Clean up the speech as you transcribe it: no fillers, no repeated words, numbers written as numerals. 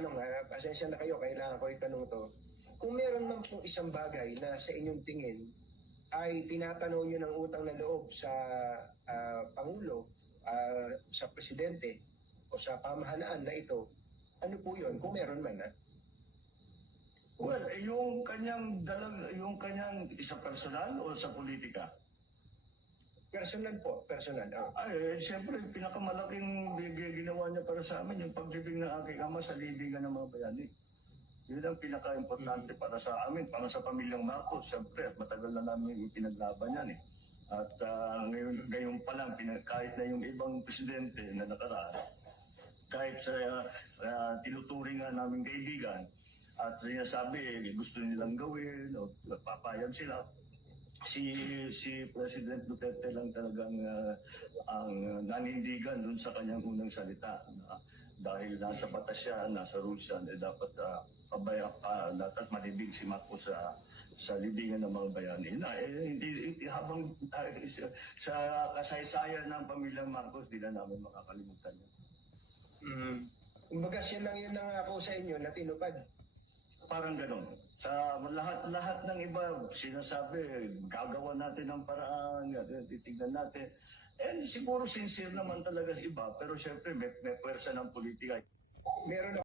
matanong pasensya na kayo, kailangan ko itanong to. Kung meron man pong isang bagay na sa inyong tingin ay tinatanong nyo ng utang na loob sa Pangulo, sa Presidente, o sa pamahalaan na ito, ano po yun? Kung meron man, Well, yung kanyang isa personal o sa politika? Personal po, personal. Ay, siyempre, pinakamalaking ginawa niya para sa amin, yung paglibing ng aking ama sa libingan ng mga bayani. Yun ang pinaka-importante para sa amin, para sa pamilyang Marcos. Siyempre, at matagal na namin ipinaglaban yan eh. At ngayon pa lang, kahit na yung ibang presidente na nakaraan, kahit sa tinuturing nga namin kaibigan, at sinasabi, gusto nilang gawin, o papayag sila, si President Duterte lang talagang ang nanindigan dun sa kanyang unang salita. Dahil nasa batas siya, nasa rules siya, dapat dapat malibig si Marcos sa libingan ng mga bayani. Hindi habang sa kasaysayan ng pamilyang Marcos, di na namin makakalimutan yan. Kumbaga siya lang yung nangako sa inyo na tinupad. Parang gano'n. Sa lahat ng iba, sinasabi, gagawa natin ng paraan, titignan natin. And siguro sincere naman talaga sa iba, pero syempre may pwersa ng politika. Meron